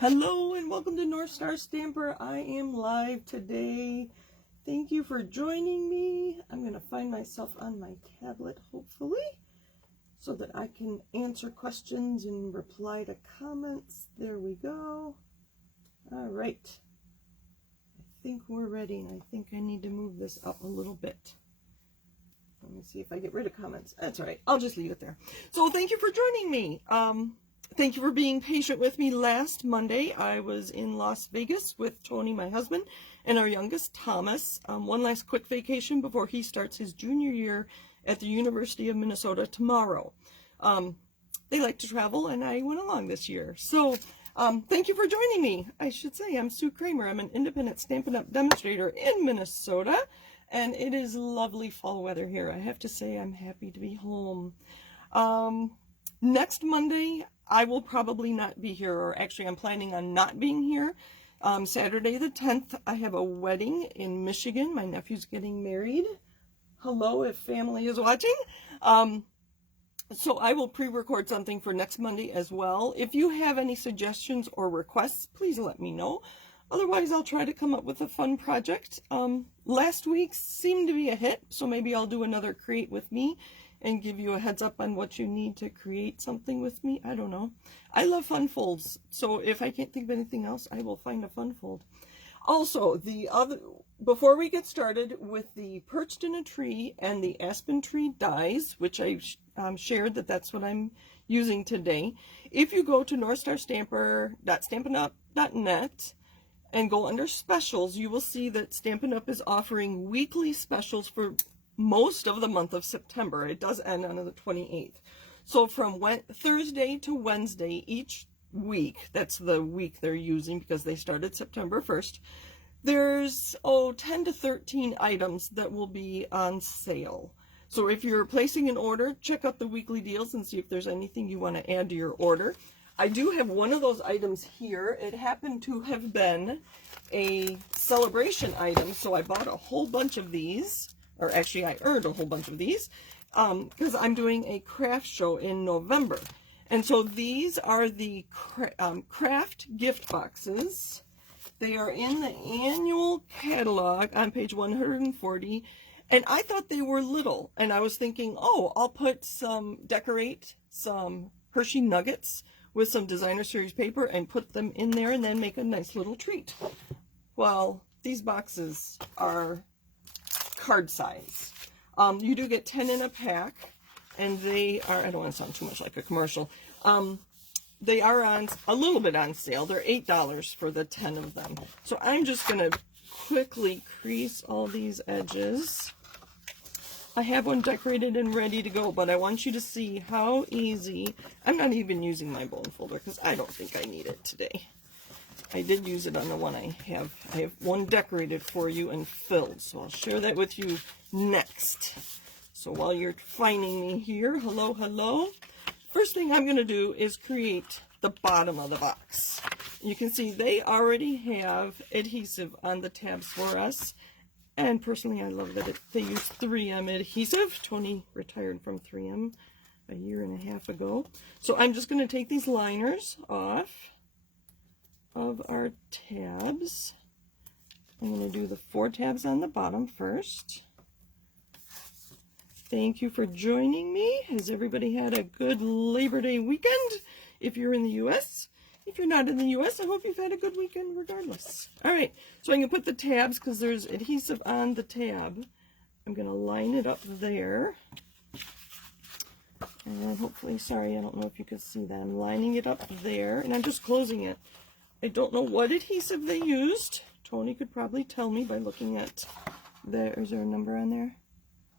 Hello and welcome to North Star Stamper. I am live today. Thank you for joining me. I'm going to find myself on my tablet, hopefully, so that I can answer questions and reply to comments. There we go. All right. I think we're ready, and I think I need to move this up a little bit. Let me see if I get rid of comments. That's all right. I'll just leave it there. So thank you for joining me. Thank you for being patient with me. Last Monday, I was in Las Vegas with Tony, my husband, and our youngest, Thomas. One last quick vacation before he starts his junior year at the University of Minnesota tomorrow. They like to travel, and I went along this year. So thank you for joining me. I should say I'm Sue Kramer. I'm an independent Stampin' Up! Demonstrator in Minnesota, and it is lovely fall weather here. I have to say I'm happy to be home. Next Monday, I will probably not be here, or actually I'm planning on not being here. Saturday the 10th, I have a wedding in Michigan. My nephew's getting married. Hello, if family is watching. So I will pre-record something for next Monday as well. If you have any suggestions or requests, please let me know. Otherwise, I'll try to come up with a fun project. Last week seemed to be a hit, so maybe I'll do another Create With Me and give you a heads up on what you need to create something with me. I don't know. I love fun folds, so if I can't think of anything else, I will find a fun fold. Also, before we get started with the Perched in a Tree and the Aspen Tree dies, which I shared that's what I'm using today, if you go to northstarstamper.stampinup.net and go under specials, you will see that Stampin' Up! Is offering weekly specials for most of the month of September. It does end on the 28th. So from Thursday to Wednesday each week, that's the week they're using because they started September 1st, there's 10 to 13 items that will be on sale. So if you're placing an order, check out the weekly deals and see if there's anything you want to add to your order. I do have one of those items here. It happened to have been a celebration item, so I bought a whole bunch of these. Or actually, I earned a whole bunch of these because I'm doing a craft show in November. And so these are the Kraft Gift Boxes. They are in the annual catalog on page 140. And I thought they were little. And I was thinking, oh, I'll decorate some Hershey nuggets with some designer series paper and put them in there and then make a nice little treat. Well, these boxes are card size. You do get 10 in a pack, and they are, I don't want to sound too much like a commercial, they are on a little bit on sale. They're $8 for the 10 of them. So I'm just going to quickly crease all these edges. I have one decorated and ready to go, but I want you to see how easy. I'm not even using my bone folder because I don't think I need it today. I did use it on the one I have. I have one decorated for you and filled, so I'll share that with you next. So while you're finding me here, hello, hello. First thing I'm going to do is create the bottom of the box. You can see they already have adhesive on the tabs for us. And personally, I love that they use 3M adhesive. Tony retired from 3M a year and a half ago. So I'm just going to take these liners off of our tabs. I'm going to do the 4 tabs on the bottom first. Thank you for joining me. Has everybody had a good Labor Day weekend? If you're in the U.S. If you're not in the U.S., I hope you've had a good weekend regardless. All right, so I'm going to put the tabs, because there's adhesive on the tab. I'm going to line it up there. And hopefully, sorry, I don't know if you can see that. I'm lining it up there, and I'm just closing it. I don't know what adhesive they used. Tony could probably tell me by looking at there. Is there a number on there?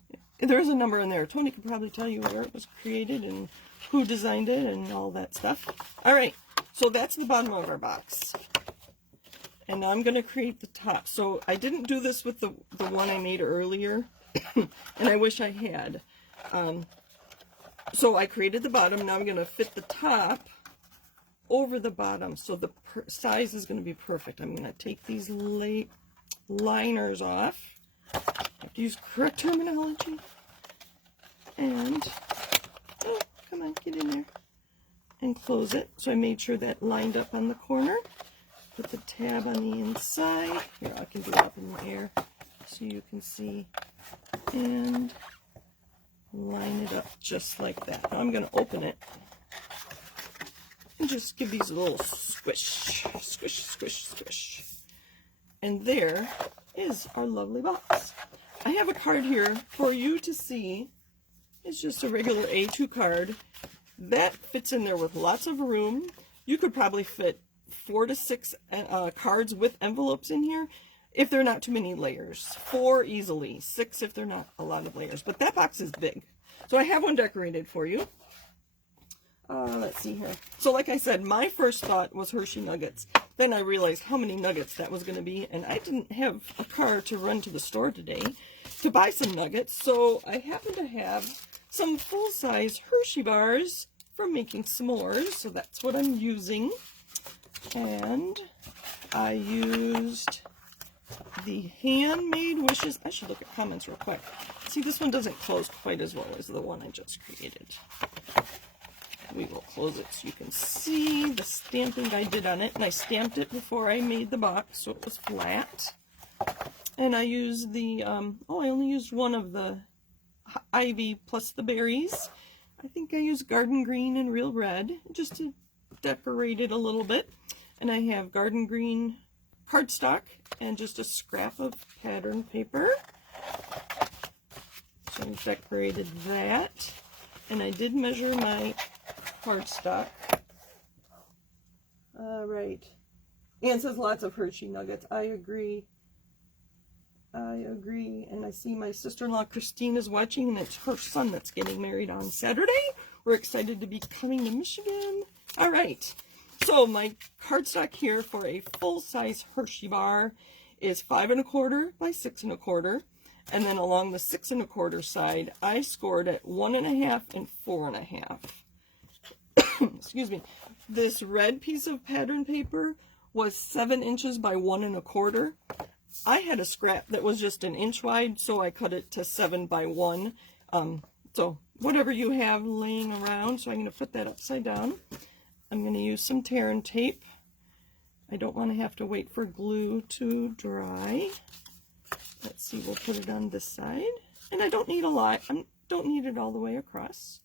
Yeah, there is a number on there. Tony could probably tell you where it was created and who designed it and all that stuff. All right, so that's the bottom of our box. And now I'm going to create the top. So I didn't do this with the one I made earlier, and I wish I had. So I created the bottom. Now I'm going to fit the top over the bottom, so the size is going to be perfect. I'm going to take these liners off. I have to use correct terminology. And, oh, come on, get in there. and close it. So I made sure that lined up on the corner. Put the tab on the inside. Here, I can do it up in the air so you can see. And line it up just like that. Now I'm going to open it and just give these a little squish, squish, squish, squish. And there is our lovely box. I have a card here for you to see. It's just a regular A2 card. That fits in there with lots of room. You could probably fit 4 to 6 cards with envelopes in here if they're not too many layers. 4 easily, 6 if they're not a lot of layers. But that box is big. So I have one decorated for you. Let's see here. So like I said, my first thought was Hershey nuggets. Then I realized how many nuggets that was going to be. And I didn't have a car to run to the store today to buy some nuggets. So I happen to have some full-size Hershey bars for making s'mores. So that's what I'm using. And I used the handmade wishes. I should look at comments real quick. See, this one doesn't close quite as well as the one I just created. We will close it so you can see the stamping I did on it. And I stamped it before I made the box, so it was flat. And I used the, I only used one of the ivy plus the berries. I think I used garden green and real red just to decorate it a little bit. And I have garden green cardstock and just a scrap of pattern paper. So I decorated that. And I did measure my cardstock. All right. Anne says lots of Hershey nuggets. I agree. I agree. And I see my sister-in-law Christine is watching, and it's her son that's getting married on Saturday. We're excited to be coming to Michigan. All right. So my cardstock here for a full-size Hershey bar is 5 1/4 by 6 1/4. And then along the 6 1/4 side, I scored at 1.5 and 4.5. Excuse me. This red piece of pattern paper was 7 inches by 1 1/4. I had a scrap that was just 1 inch wide, so I cut it to 7 by 1. So whatever you have laying around. So I'm going to put that upside down. I'm going to use some tear and tape. I don't want to have to wait for glue to dry. Let's see, we'll put it on this side. And I don't need a lot. I don't need it all the way across.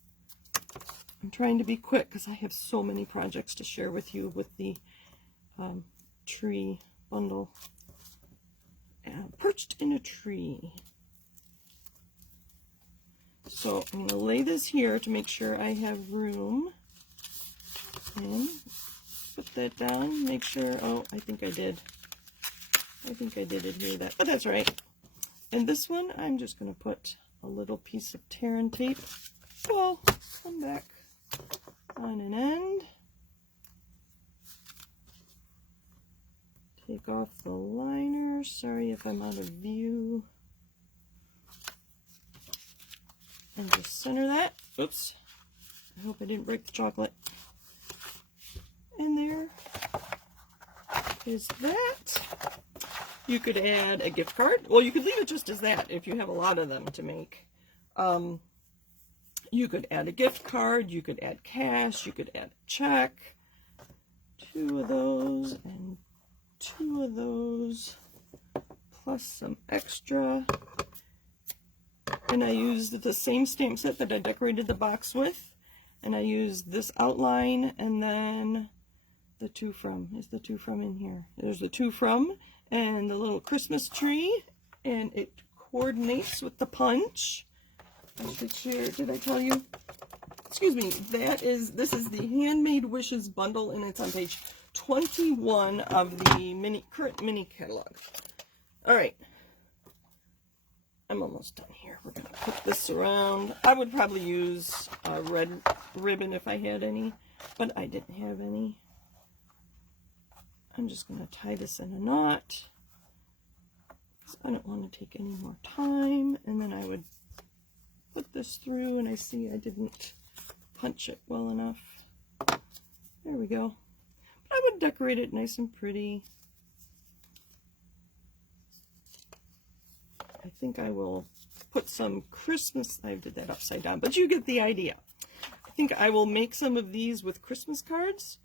I'm trying to be quick because I have so many projects to share with you with the tree bundle. Perched in a tree. So I'm going to lay this here to make sure I have room. And put that down. Make sure, oh, I think I did. I think I did adhere that, but that's all right. And this one, I'm just going to put a little piece of tear and tape. Well, come back on an end. Take off the liner. Sorry if I'm out of view. And just center that. Oops. I hope I didn't break the chocolate. And there is that. You could add a gift card. Well, you could leave it just as that if you have a lot of them to make. You could add a gift card. You could add cash. You could add a check. 2 of those and 2 of those, plus some extra. And I used the same stamp set that I decorated the box with. And I used this outline and then the to from. Is the to from in here? There's the to from and the little Christmas tree. And it coordinates with the punch. I should share. Did I tell you? Excuse me. This is the Handmade Wishes bundle, and it's on page 21 of the current mini catalog. All right. I'm almost done here. We're going to put this around. I would probably use a red ribbon if I had any, but I didn't have any. I'm just going to tie this in a knot. So I don't want to take any more time. And then I would put this through, and I see I didn't punch it well enough. There we go. But I would decorate it nice and pretty. I think I will put some Christmas, I did that upside down, but you get the idea. I think I will make some of these with Christmas cards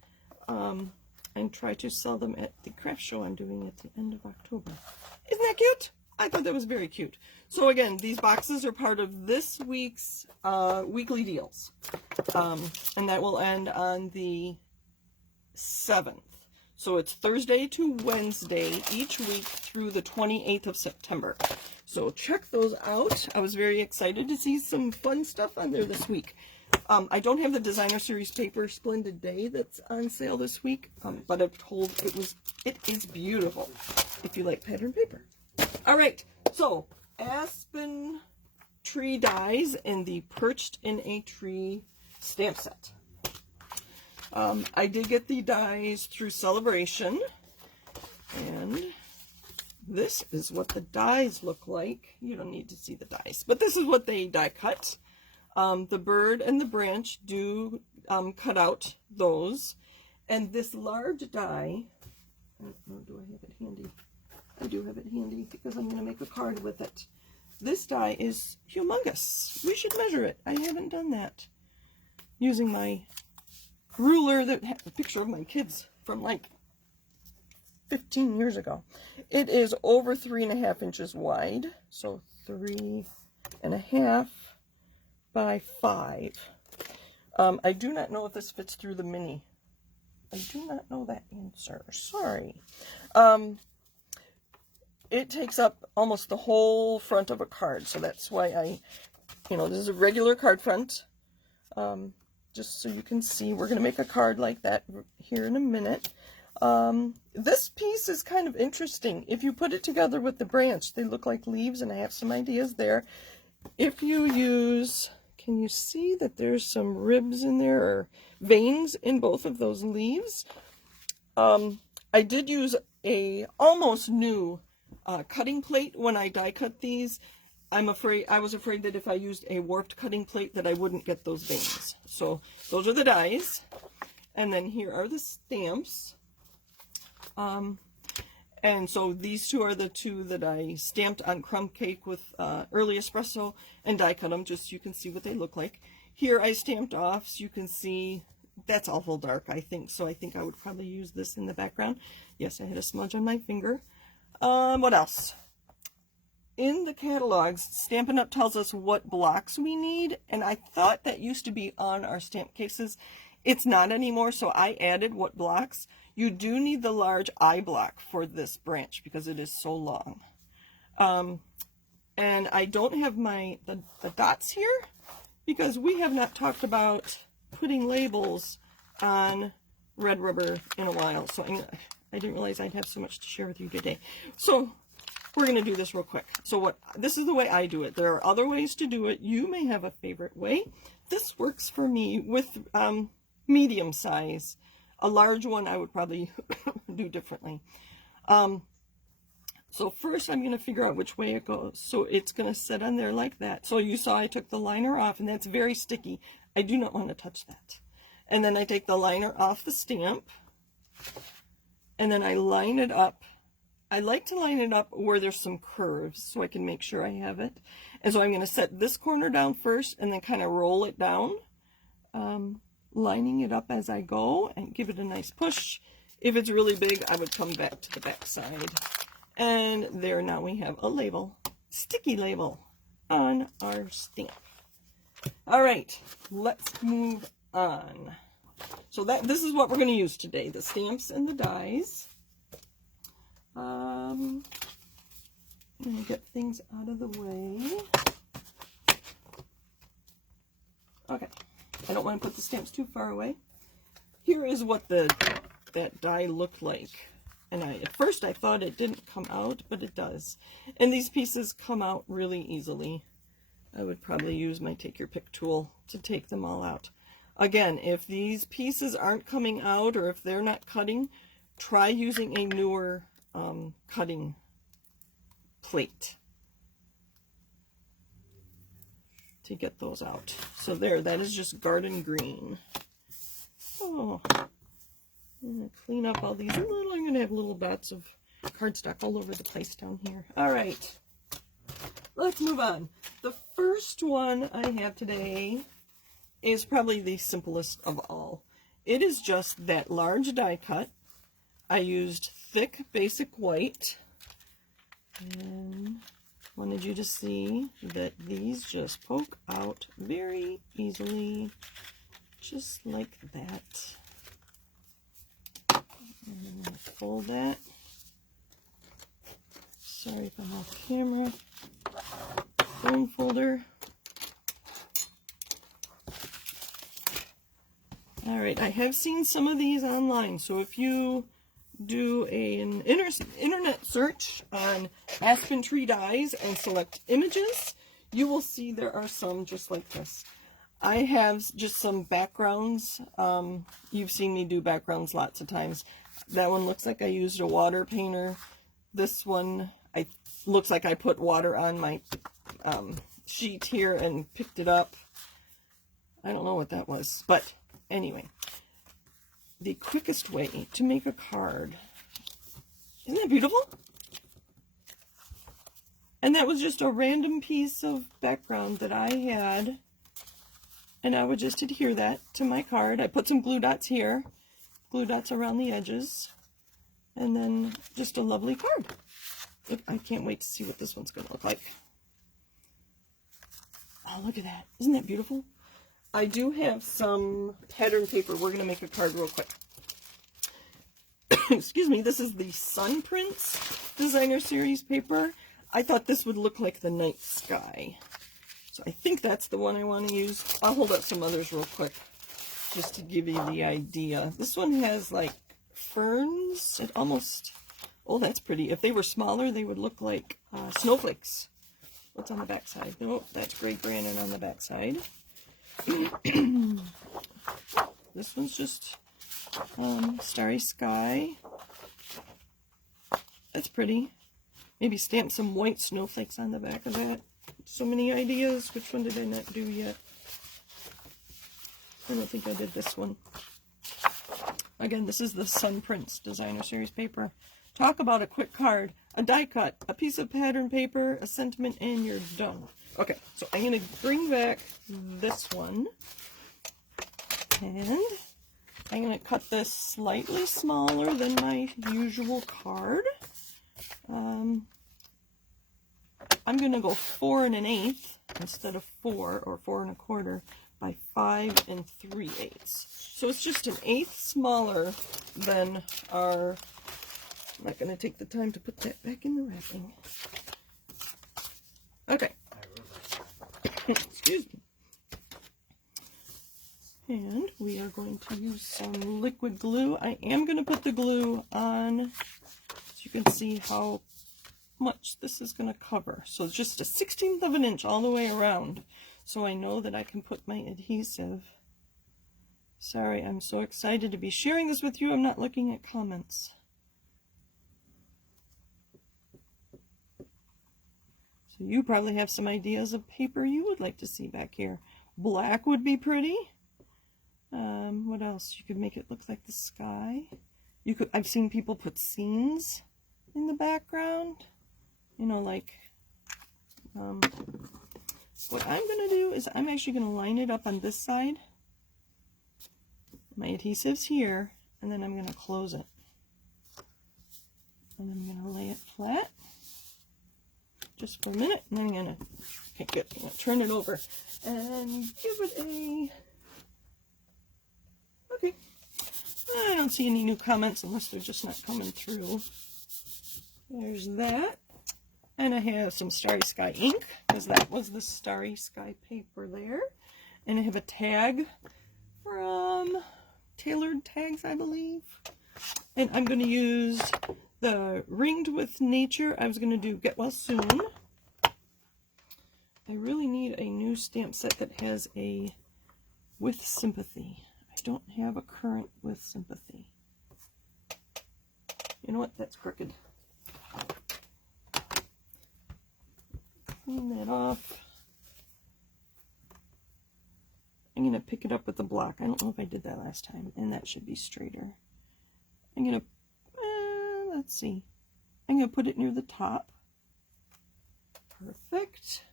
and try to sell them at the craft show I'm doing at the end of October. Isn't that cute? I thought that was very cute. So again, these boxes are part of this week's weekly deals. And that will end on the 7th. So it's Thursday to Wednesday each week through the 28th of September. So check those out. I was very excited to see some fun stuff on there this week. I don't have the Designer Series paper Splendid Day that's on sale this week, but I'm told it is beautiful if you like pattern paper. All right, so Aspen Tree dies in the Perched in a Tree stamp set. I did get the dies through Celebration, and this is what the dies look like. You don't need to see the dies, but this is what they die cut. The bird and the branch do cut out those, and this large die, I don't know, do I have it handy? I do have it handy because I'm going to make a card with it. This die is humongous. We should measure it. I haven't done that using my ruler that had a picture of my kids from like 15 years ago. It is over 3.5 inches wide, so 3.5 by 5. I do not know if this fits through the mini. I do not know that answer. Sorry. It takes up almost the whole front of a card, so that's why this is a regular card front. Just so you can see, we're going to make a card like that here in a minute. This piece is kind of interesting. If you put it together with the branch, they look like leaves, and I have some ideas there. If you use, can you see that there's some ribs in there, or veins in both of those leaves? I did use a almost new cutting plate when I die cut these. I was afraid that if I used a warped cutting plate that I wouldn't get those veins. So those are the dies. And then here are the stamps. And so these two are the two that I stamped on crumb cake with early espresso and die cut them just so you can see what they look like. Here I stamped off so you can see. That's awful dark, I think. So I think I would probably use this in the background. Yes, I had a smudge on my finger. What else? In the catalogs, Stampin' Up! Tells us what blocks we need, and I thought that used to be on our stamp cases. It's not anymore, so I added what blocks. You do need the large I block for this branch because it is so long. And I don't have the dots here because we have not talked about putting labels on red rubber in a while, so I didn't realize I'd have so much to share with you today. So we're going to do this real quick. So this is the way I do it. There are other ways to do it. You may have a favorite way. This works for me with medium size. A large one I would probably do differently. So first I'm going to figure out which way it goes. So it's going to sit on there like that. So you saw I took the liner off, and that's very sticky. I do not want to touch that. And then I take the liner off the stamp, and then I line it up. I like to line it up where there's some curves so I can make sure I have it. And so I'm going to set this corner down first and then kind of roll it down, lining it up as I go and give it a nice push. If it's really big, I would come back to the back side. And there, now we have a label, sticky label on our stamp. All right, let's move on. So this is what we're going to use today, the stamps and the dies. I'm going to get things out of the way. Okay, I don't want to put the stamps too far away. Here is what that die looked like. And at first I thought it didn't come out, but it does. And these pieces come out really easily. I would probably use my take your pick tool to take them all out. Again, if these pieces aren't coming out or if they're not cutting, try using a newer cutting plate to get those out. So there, that is just garden green. Oh, I'm going to clean up all these I'm going to have little dots of cardstock all over the place down here. All right, let's move on. The first one I have today is probably the simplest of all. It is just that large die cut. I used thick basic white, and wanted you to see that these just poke out very easily, just like that. And I'm going to fold that. Sorry if I'm off camera. Phone folder. Alright, I have seen some of these online, so if you do an internet search on Aspen Tree dies and select images, you will see there are some just like this. I have just some backgrounds. You've seen me do backgrounds lots of times. That one looks like I used a water painter. This one looks like I put water on my sheet here and picked it up. I don't know what that was, but anyway, the quickest way to make a card. Isn't that beautiful? And that was just a random piece of background that I had, and I would just adhere that to my card. I put some glue dots here, glue dots around the edges, and then just a lovely card. I can't wait to see what this one's going to look like. Oh, look at that. Isn't that beautiful? I do have some pattern paper. We're going to make a card real quick. Excuse me. This is the Sun Prints Designer Series paper. I thought this would look like the night sky. So I think that's the one I want to use. I'll hold up some others real quick just to give you the idea. This one has like ferns. It almost... Oh, that's pretty. If they were smaller, they would look like snowflakes. What's on the back side? Nope, that's Great Granite on the back side. This one's just Starry Sky. That's pretty. Maybe stamp some white snowflakes on the back of that. So many ideas. Which one did I not do yet? I don't think I did this one. Again, this is the Sun Prints Designer Series paper. Talk about a quick card. A die cut, a piece of pattern paper, a sentiment, and you're done. Okay, so I'm going to bring back this one. And I'm going to cut this slightly smaller than my usual card. I'm going to go 4 1/8 instead of 4 or 4 1/4 by 5 3/8. So it's just an eighth smaller than our... I'm not going to take the time to put that back in the wrapping. Okay. Excuse me. And we are going to use some liquid glue. I am going to put the glue on so you can see how much this is going to cover. So just a 1/16 of an inch all the way around. So I know that I can put my adhesive. Sorry, I'm so excited to be sharing this with you. I'm not looking at comments. So you probably have some ideas of paper you would like to see back here. Black would be pretty. What else? You could make it look like the sky. You could. I've seen people put scenes in the background. You know, like. What I'm going to do is I'm actually going to line it up on this side. My adhesive's here, and then I'm going to close it. And I'm going to lay it flat just for a minute, and then I'm going to, okay, good. I'm going to turn it over and give it a, okay. I don't see any new comments unless they're just not coming through. There's that. And I have some Starry Sky ink, because that was the Starry Sky paper there. And I have a tag from Tailored Tags, I believe. And I'm going to use the Ringed with Nature. I was going to do Get Well Soon. I really need a new stamp set that has a With Sympathy. I don't have a current With Sympathy. You know what? That's crooked. Clean that off. I'm going to pick it up with the block. I don't know if I did that last time, and that should be straighter. I'm going to, let's see. I'm going to put it near the top. Perfect.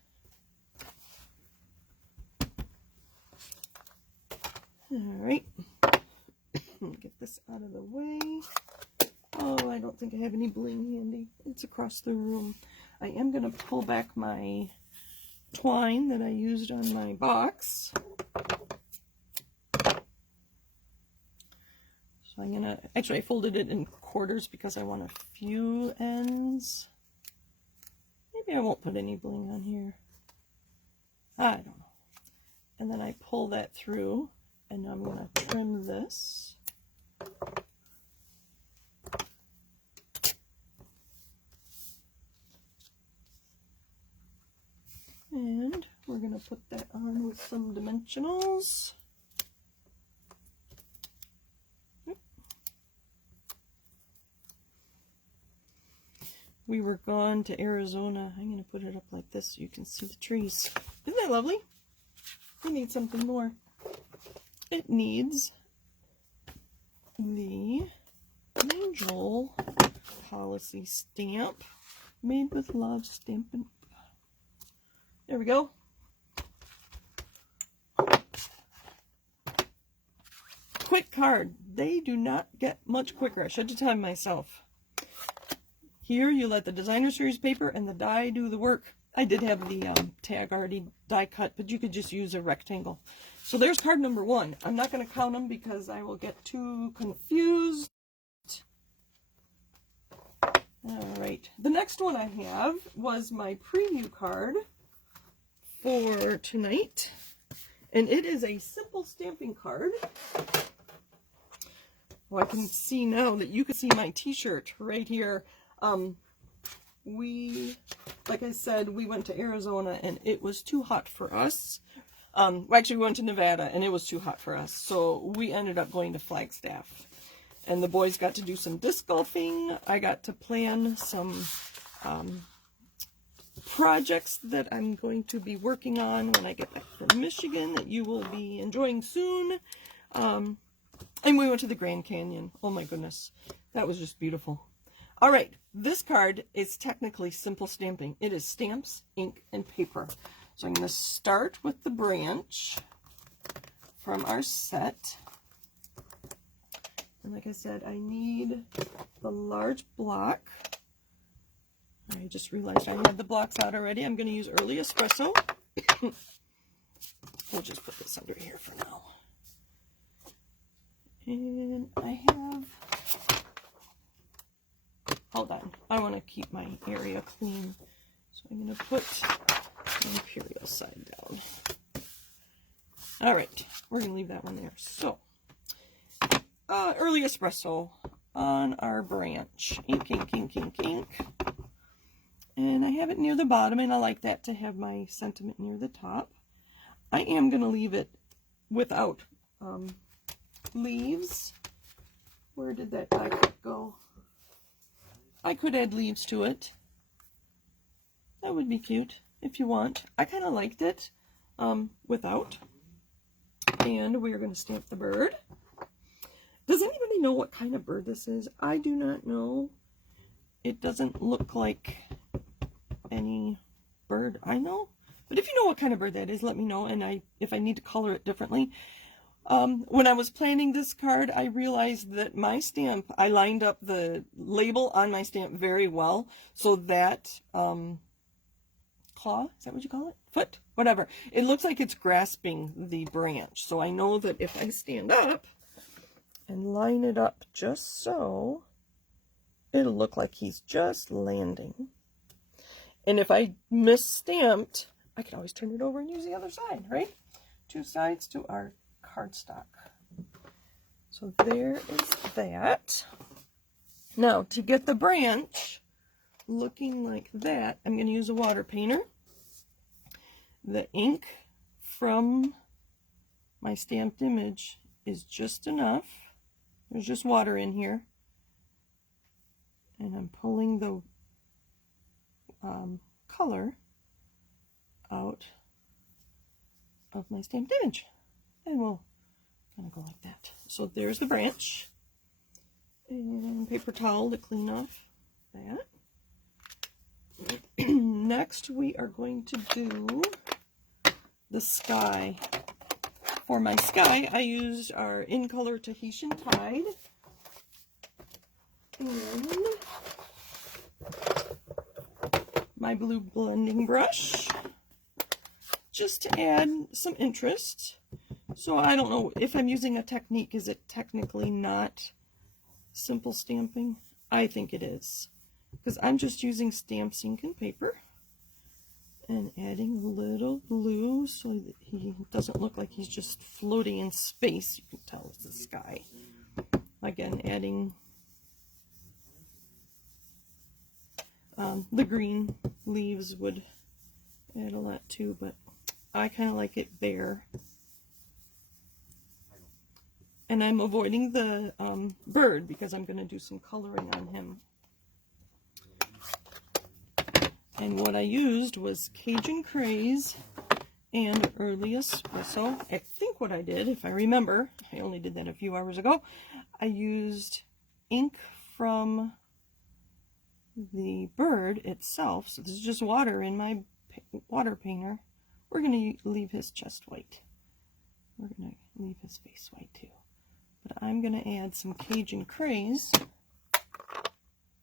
Alright, get this out of the way. Oh, I don't think I have any bling handy. It's across the room. I am going to pull back my twine that I used on my box. So I'm going to, actually I folded it in quarters because I want a few ends. Maybe I won't put any bling on here. I don't know. And then I pull that through, and now I'm going to trim this. And we're going to put that on with some dimensionals. We were gone to Arizona. I'm going to put it up like this so you can see the trees. Isn't that lovely? We need something more. It needs the Angel Policy stamp, made with love, Stampin' Up. There we go. Quick card. They do not get much quicker. I should have timed myself. Here you let the designer series paper and the die do the work. I did have the tag already die cut, but you could just use a rectangle. So there's card number 1. I'm not going to count them because I will get too confused. Alright, the next one I have was my preview card for tonight, and it is a simple stamping card. Well, I can see now that you can see my t-shirt right here. Like I said, we went to Arizona and it was too hot for us. Actually, we went to Nevada and it was too hot for us, so we ended up going to Flagstaff. And the boys got to do some disc golfing. I got to plan some projects that I'm going to be working on when I get back from Michigan that you will be enjoying soon. And we went to the Grand Canyon. Oh my goodness, that was just beautiful. All right, this card is technically simple stamping. It is stamps, ink, and paper. So I'm going to start with the branch from our set. And like I said, I need the large block. I just realized I had the blocks out already. I'm going to use Early Espresso. We'll just put this under here for now. And I have... Hold on. I want to keep my area clean. So I'm going to put the Imperial side down. All right. We're going to leave that one there. So, Early Espresso on our branch. Ink, ink, ink, ink, ink. And I have it near the bottom, and I like that to have my sentiment near the top. I am going to leave it without leaves. Where did that die cut go? I could add leaves to it. That would be cute if you want. I kind of liked it without. And we're going to stamp the bird. Does anybody know what kind of bird this is? I do not know. It doesn't look like any bird I know. But if you know what kind of bird that is, let me know. And if I need to color it differently. When I was planning this card, I realized that my stamp, I lined up the label on my stamp very well. So that claw, is that what you call it? Foot? Whatever. It looks like it's grasping the branch. So I know that if I stand up and line it up just so, it'll look like he's just landing. And if I misstamped, I can always turn it over and use the other side, right? 2 sides to our cardstock. So there is that. Now, to get the branch looking like that, I'm going to use a water painter. The ink from my stamped image is just enough. There's just water in here. And I'm pulling the color out of my stamped image. And we'll kind of go like that. So there's the branch. And paper towel to clean off that. Next we are going to do the sky For my sky, I used our In Color Tahitian Tide. And my blue blending brush, just to add some interest. So I don't know if I'm using a technique. Is it technically not simple stamping? I think it is, because I'm just using stamps, ink, and paper, and adding a little blue so that he doesn't look like he's just floating in space. You can tell it's the sky. Again, adding the green leaves would add a lot too, but I kind of like it bare. And I'm avoiding the bird because I'm going to do some coloring on him. And what I used was Cajun Craze and Early Espresso. I think what I did, if I remember, I only did that a few hours ago, I used ink from the bird itself. So this is just water in my water painter. We're going to leave his chest white. We're going to leave his face white too. But I'm going to add some Cajun Craze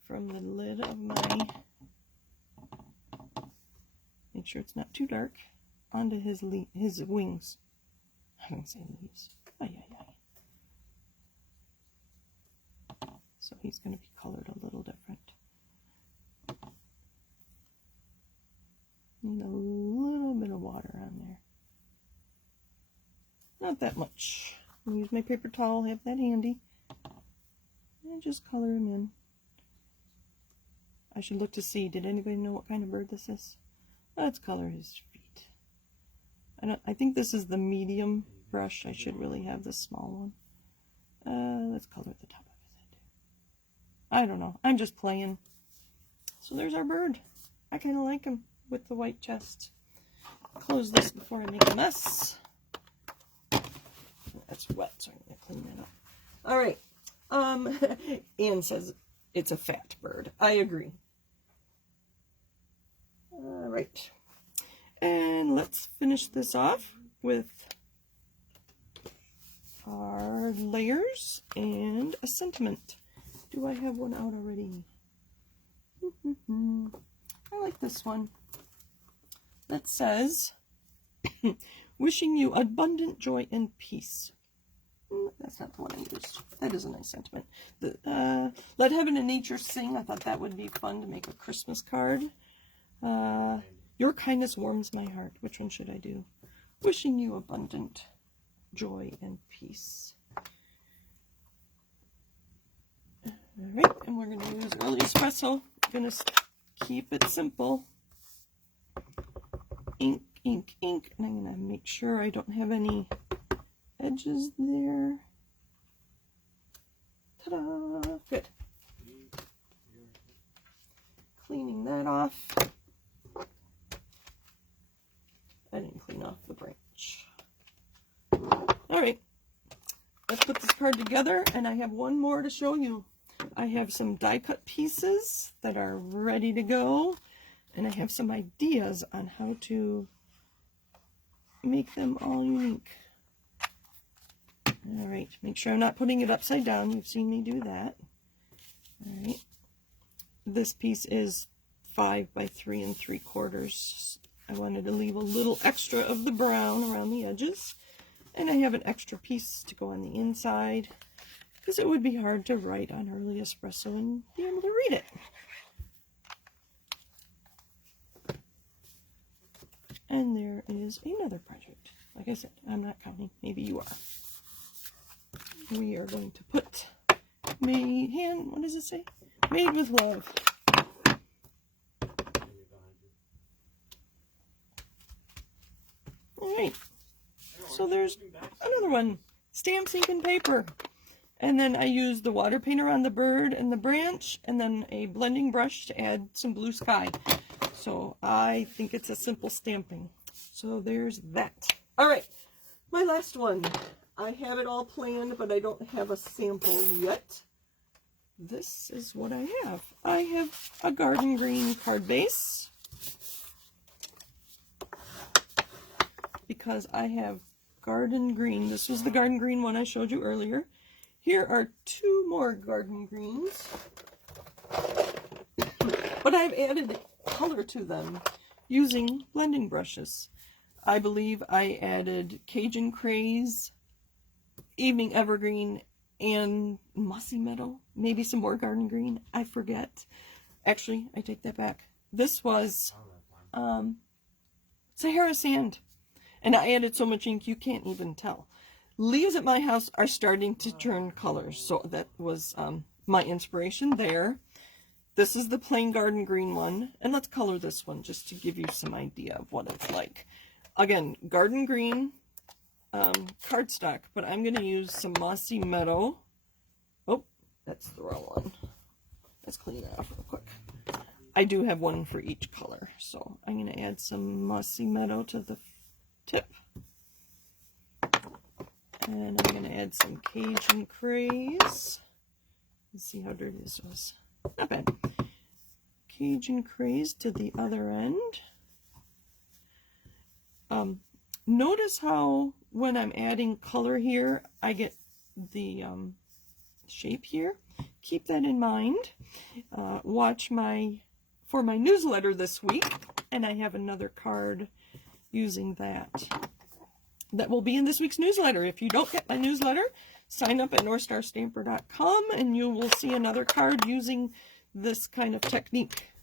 from the lid of my, make sure it's not too dark, onto his wings. I don't say leaves. So he's going to be colored a little different. Need a little bit of water on there. Not that much. Use my paper towel, have that handy, and just color him in. I should look to see, did anybody know what kind of bird this is? Let's color his feet. I think this is the medium brush. I should really have the small one. Let's color the top of his head. I don't know. I'm just playing. So there's our bird. I kind of like him with the white chest. Close this before I make a mess. That's wet, so I'm going to clean that up. All right. Anne says it's a fat bird. I agree. All right. And let's finish this off with our layers and a sentiment. Do I have one out already? I like this one. That says, wishing you abundant joy and peace. That's not the one I used. That is a nice sentiment. Let heaven and nature sing. I thought that would be fun to make a Christmas card. Your kindness warms my heart. Which one should I do? Wishing you abundant joy and peace. All right, and we're going to use Early Espresso. I'm going to keep it simple. Ink, ink, ink. And I'm going to make sure I don't have any edges there. Ta-da! Good. Cleaning that off. I didn't clean off the branch. All right. Let's put this card together, and I have one more to show you. I have some die cut pieces that are ready to go, and I have some ideas on how to make them all unique. All right, make sure I'm not putting it upside down. You've seen me do that. All right. This piece is 5 by 3 3/4. I wanted to leave a little extra of the brown around the edges. And I have an extra piece to go on the inside, because it would be hard to write on Early Espresso and be able to read it. And there is another project. Like I said, I'm not counting. Maybe you are. We are going to put what does it say? Made with love. All right. So there's another one. Stamps, ink, and paper. And then I used the water painter on the bird and the branch, and then a blending brush to add some blue sky. So I think it's a simple stamping. So there's that. All right, my last one. I have it all planned, but I don't have a sample yet. This is what I have. I have a garden green card base, because I have garden green. This was the garden green one I showed you earlier. Here are 2 more garden greens, but I've added color to them using blending brushes. I believe I added Cajun Craze, Evening Evergreen, and Mossy Meadow. Maybe some more garden green. I forget. Actually, I take that back. This was Sahara Sand. And I added so much ink you can't even tell. Leaves at my house are starting to turn colors. So that was my inspiration there. This is the plain garden green one. And let's color this one just to give you some idea of what it's like. Again, garden green cardstock. But I'm going to use some Mossy Meadow. Oh, that's the wrong one. Let's clean that off real quick. I do have one for each color. So I'm going to add some Mossy Meadow to the tip. And I'm going to add some Cajun Craze. Let's see how dirty this was. Not bad. Cajun Craze to the other end. Notice how when I'm adding color here, I get the shape here. Keep that in mind. Watch for my newsletter this week, and I have another card using that. That will be in this week's newsletter. If you don't get my newsletter, sign up at northstarstamper.com and you will see another card using this kind of technique.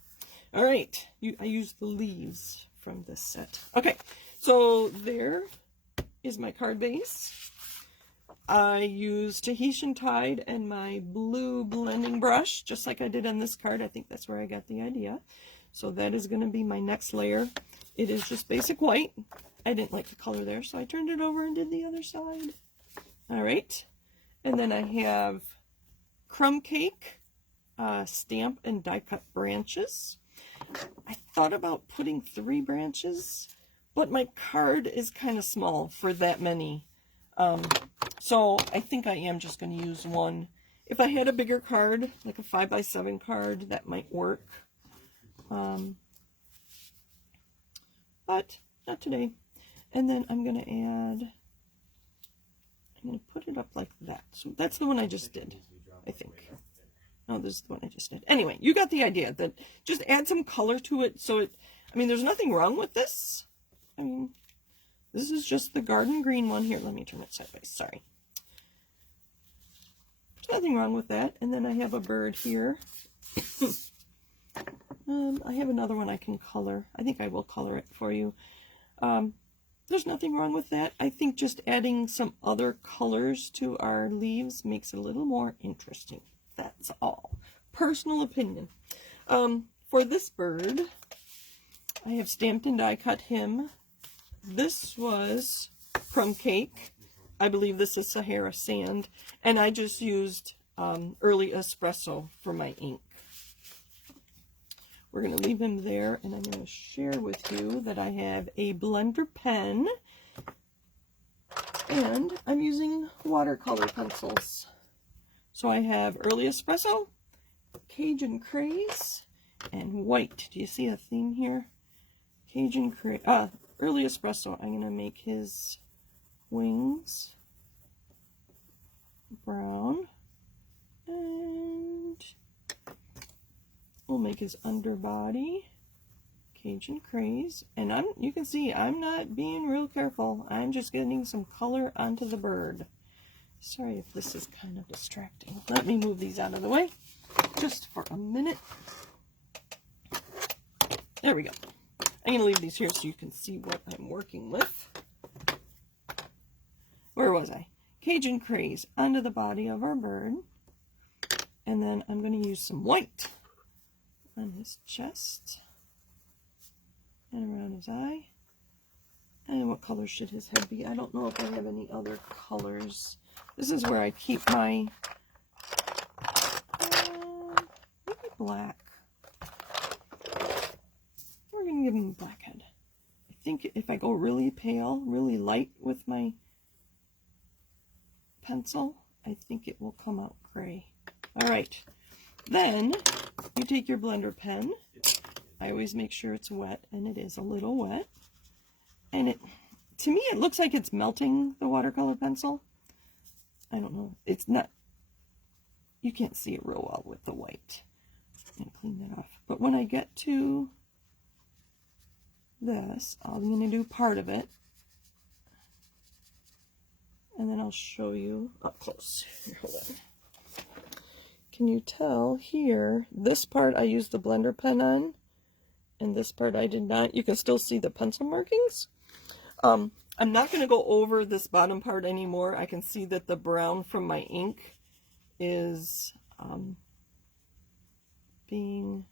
All right, I used the leaves from this set. Okay, so there is my card base. I used Tahitian Tide and my blue blending brush, just like I did on this card. I think that's where I got the idea. So that is going to be my next layer. It is just basic white. I didn't like the color there, so I turned it over and did the other side. All right. And then I have crumb cake, stamp and die cut branches. I thought about putting 3 branches, but my card is kind of small for that many. So I think I am just going to use 1. If I had a bigger card, like a 5x7 card, that might work. But not today. And then I'm going to put it up like that. So that's the one I just did, I think. Oh, this is the one I just did. Anyway, you got the idea. That just add some color to it. So there's nothing wrong with this. This is just the garden green one here. Let me turn it sideways. Sorry. There's nothing wrong with that. And then I have a bird here. I have another one I can color. I think I will color it for you. There's nothing wrong with that. I think just adding some other colors to our leaves makes it a little more interesting. That's all. Personal opinion. For this bird, I have stamped and die cut him. This was crumb cake. I believe this is Sahara Sand. And I just used early espresso for my ink. We're going to leave him there, and I'm going to share with you that I have a blender pen, and I'm using watercolor pencils. So I have early espresso, Cajun Craze, and white. Do you see a theme here? Cajun Craze, early espresso. I'm going to make his wings brown, and we'll make his underbody Cajun Craze. And you can see I'm not being real careful. I'm just getting some color onto the bird. Sorry if this is kind of distracting. Let me move these out of the way just for a minute. There we go. I'm going to leave these here so you can see what I'm working with. Where was I? Cajun Craze onto the body of our bird. And then I'm going to use some white on his chest and around his eye. And what color should his head be? I don't know if I have any other colors. This is where I keep my maybe black. We're going to give him a black head. I think if I go really pale, really light with my pencil, I think it will come out gray. All right. Then you take your blender pen. I always make sure it's wet, and it is a little wet. And to me, it looks like it's melting the watercolor pencil. I don't know. It's not, you can't see it real well with the white. I'm going to clean that off. But when I get to this, I'm going to do part of it. And then I'll show you up close. Here, hold on. Can you tell here, this part I used the blender pen on, and this part I did not. You can still see the pencil markings. I'm not going to go over this bottom part anymore. I can see that the brown from my ink is being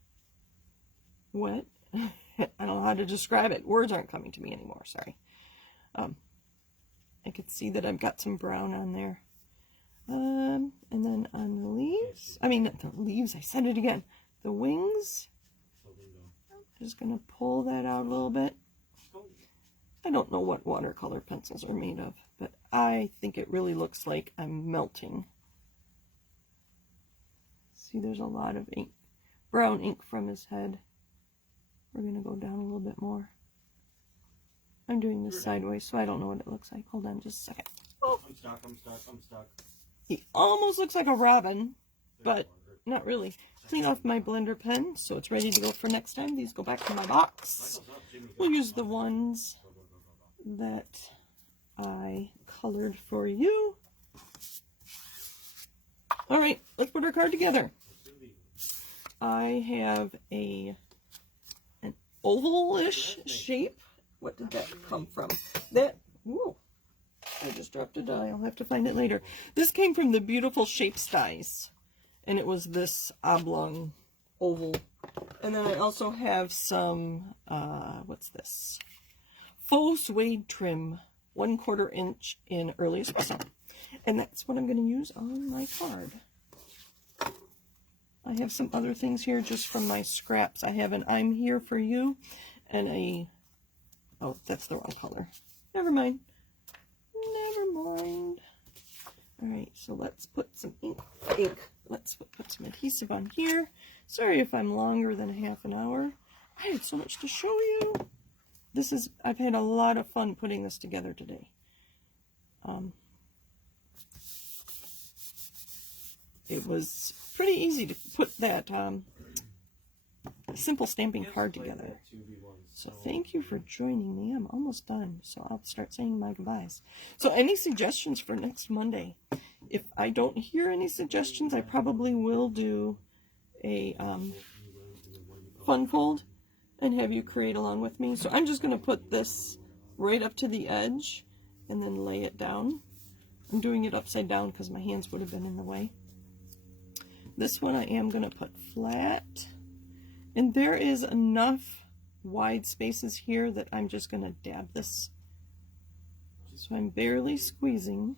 wet. I don't know how to describe it. Words aren't coming to me anymore, sorry. I could see that I've got some brown on there. And then on the leaves, I mean, not the leaves, I said it again. The wings, I'm just going to pull that out a little bit. I don't know what watercolor pencils are made of, but I think it really looks like I'm melting. See, there's a lot of ink, brown ink from his head. We're going to go down a little bit more. I'm doing this sideways, so I don't know what it looks like. Hold on just a second. Oh. I'm stuck. He almost looks like a robin, but not really. Clean off my blender pen, so it's ready to go for next time. These go back to my box. We'll use the ones that I colored for you. All right, let's put our card together. I have an oval-ish shape. What did that come from? That, ooh, I just dropped a die. I'll have to find it later. This came from the Beautiful Shapes dies, and it was this oblong oval. And then I also have some, what's this? Faux suede trim, 1/4 inch in early espresso. And that's what I'm going to use on my card. I have some other things here just from my scraps. I have an I'm Here For You and a, oh, that's the wrong color. Never mind. All right, so let's put some ink. Let's put some adhesive on here. Sorry if I'm longer than a half an hour. I had so much to show you. I've had a lot of fun putting this together today. It was pretty easy to put that simple stamping card together. So thank you for joining me. I'm almost done, so I'll start saying my goodbyes. So any suggestions for next Monday? If I don't hear any suggestions, I probably will do a fun fold and have you create along with me. So I'm just going to put this right up to the edge and then lay it down. I'm doing it upside down because my hands would have been in the way. This one I am going to put flat. And there is enough wide spaces here that I'm just going to dab this. So I'm barely squeezing.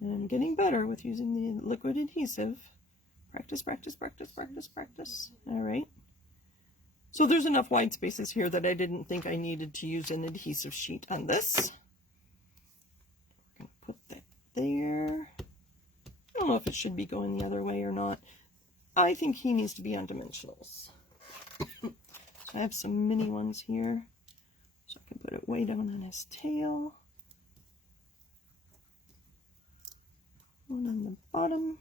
And I'm getting better with using the liquid adhesive. Practice, practice, practice, practice, practice. All right. So there's enough wide spaces here that I didn't think I needed to use an adhesive sheet on this. I'm going to put that there. I don't know if it should be going the other way or not. I think he needs to be on dimensionals. So I have some mini ones here. So I can put it way down on his tail. One on the bottom.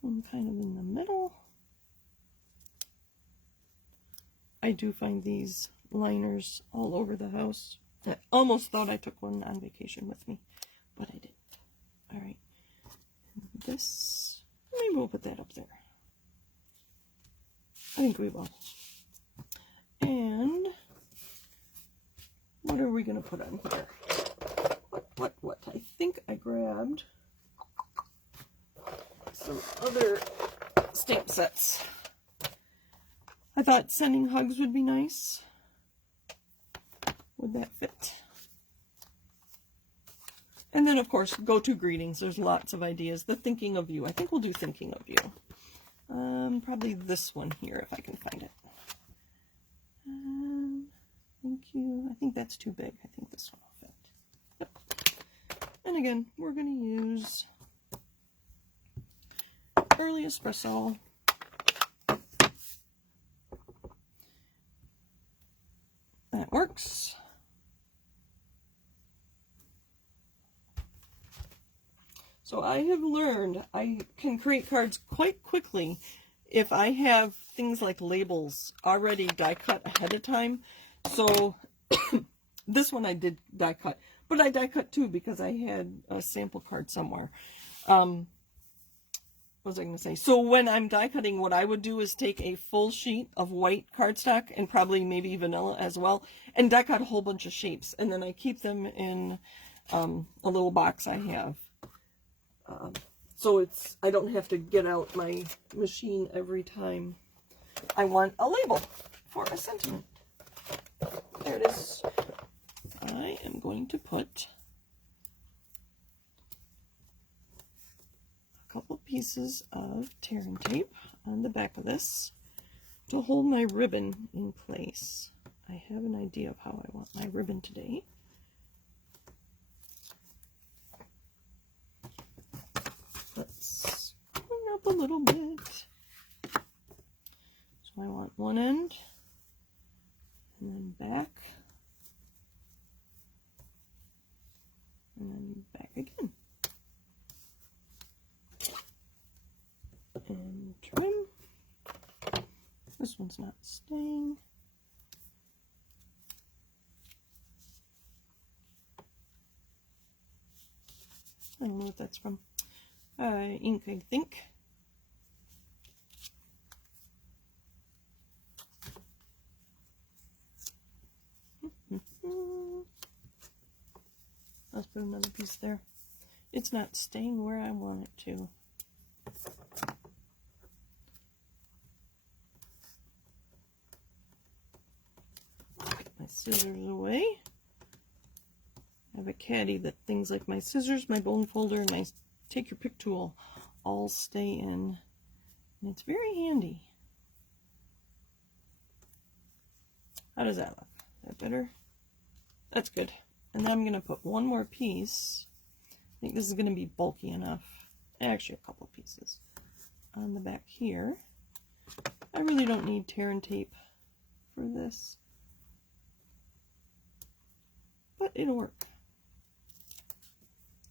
One kind of in the middle. I do find these liners all over the house. I almost thought I took one on vacation with me, but I didn't. All right. And this, maybe we'll put that up there. I think we will. And what are we going to put on here? What? I think I grabbed some other stamp sets. I thought sending hugs would be nice. Would that fit? And then, of course, go-to greetings. There's lots of ideas. The thinking of you. I think we'll do thinking of you. Probably this one here, if I can find it. Thank you. I think that's too big. I think this one will fit. Yep. And again, we're going to use early espresso. works. So I have learned I can create cards quite quickly if I have things like labels already die cut ahead of time. So this one I did die cut, but I die cut too because I had a sample card somewhere. What was I going to say? So when I'm die cutting, what I would do is take a full sheet of white cardstock and probably maybe vanilla as well, and die cut a whole bunch of shapes, and then I keep them in a little box I have. So I don't have to get out my machine every time I want a label for a sentiment. There it is. I am going to put a couple pieces of tearing tape on the back of this to hold my ribbon in place. I have an idea of how I want my ribbon today. Let's clean up a little bit. So I want one end and then back and then back again. And trim. This one's not staying. I don't know what that's from. Ink, I think. Let's put another piece there. It's not staying where I want it to. Put my scissors away. I have a caddy that things like my scissors, my bone folder, and my take your pick tool all stay in, and it's very handy. How does that look? Is that better? That's good. And then I'm going to put one more piece. I think this is going to be bulky enough. Actually, a couple pieces on the back here. I really don't need tear and tape for this, but it'll work.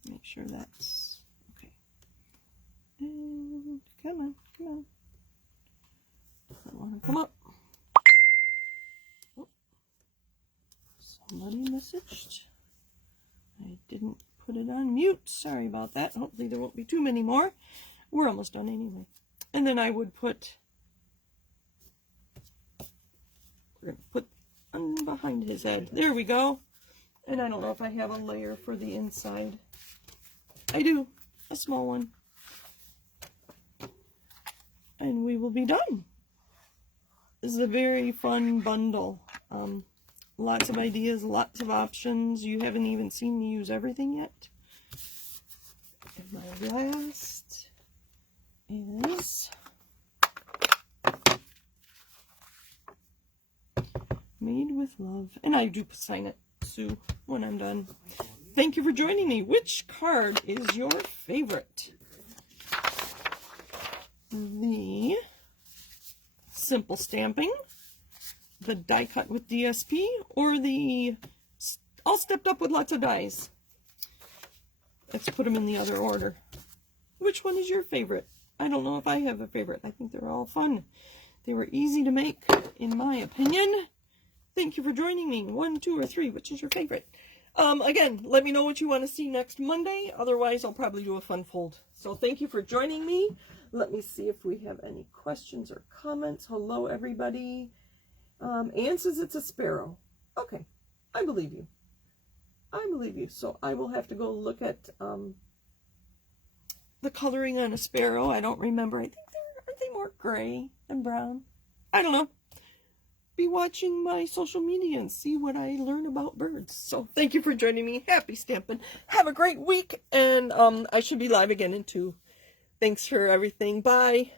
Make sure that's okay. And come on, come on. I want to come up. Oh, somebody messaged. I didn't put it on mute. Sorry about that. Hopefully there won't be too many more. We're almost done anyway. And then I would put, we're going to put on behind his head. There we go. And I don't know if I have a layer for the inside. I do. A small one. And we will be done. This is a very fun bundle. Lots of ideas, lots of options. You haven't even seen me use everything yet. And my last is Made with Love. And I do sign it, Sue, when I'm done. Thank you for joining me. Which card is your favorite? The Simple Stamping, the die cut with DSP, or the all stepped up with lots of dies? Let's put them in the other order. Which one is your favorite? I don't know if I have a favorite. I think they're all fun. They were easy to make, in my opinion. Thank you for joining me. 1, 2, or 3. Which is your favorite? Again, let me know what you want to see next Monday. Otherwise, I'll probably do a fun fold. So thank you for joining me. Let me see if we have any questions or comments. Hello, everybody. Anne says it's a sparrow. Okay, I believe you. I believe you. So I will have to go look at the coloring on a sparrow. I don't remember. I think aren't they more gray than brown? I don't know. Be watching my social media and see what I learn about birds. So thank you for joining me. Happy stamping. Have a great week. And I should be live again in 2. Thanks for everything. Bye.